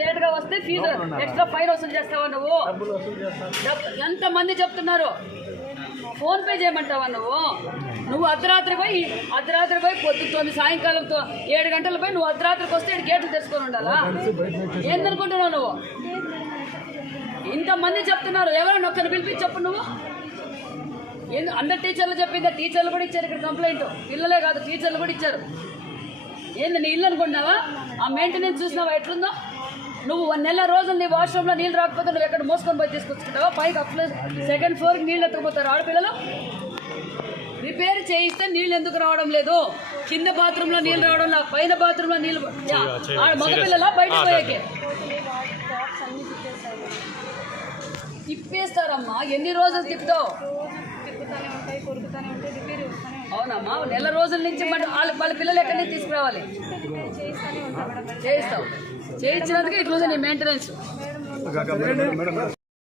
late గా వస్తే fee extra fine వసూలు చేస్తావా నువ్వు ఎంత మంది చెప్తున్నారు ఫోన్ పే చేయమంటావా నువ్వు నువ్వు అర్ధరాత్రి పోయి అర్ధరాత్రి పోయి పొద్దు తొమ్మిది సాయంకాలం ఏడు గంటలు పోయి నువ్వు అర్ధరాత్రికి వస్తే గేట్లు తెలుసుకొని ఉండాలా ఏందనుకుంటున్నావు నువ్వు ఇంతమంది చెప్తున్నారు ఎవరైనా ఒక్కరిని పిలిపించి చెప్పు నువ్వు అందరు టీచర్లు చెప్పిందా టీచర్లు కూడా ఇచ్చారు ఇక్కడ కంప్లైంట్ పిల్లలే కాదు టీచర్లు కూడా ఇచ్చారు ఏంది నీళ్ళు అనుకుంటున్నావా ఆ మెయింటెనెన్స్ చూసినావా ఎట్లుందో నువ్వు వన్ నెల రోజులు నీ వాష్రూమ్లో నీళ్ళు రాకపోతే నువ్వు ఎక్కడ మోసుకొని పోయి తీసుకొచ్చుకుంటావా పైకి అప్లో సెకండ్ ఫ్లోర్కి నీళ్ళు ఎత్తుకుపోతారు ఆడపిల్లలు రిపేర్ చేయిస్తే నీళ్ళు ఎందుకు రావడం లేదు కింద బాత్రూంలో నీళ్ళు రావడం లేదు పైన బాత్రూంలో నీళ్ళు మగపిల్లల బయట పోయాకే తిప్పేస్తారమ్మా ఎన్ని రోజులు తిప్పుతావు తిప్పుతానే ఉంటాయి కొరుకుతానే ఉంటాయి రిపేర్ కాదమ్మా నెల రోజుల నుంచి మన వాళ్ళ వాళ్ళ పిల్లలు ఎక్కడి నుంచి తీసుకురావాలి చేయిస్తాం చేయించినందుకే ఇట్లా నీ మెయింటెనెన్స్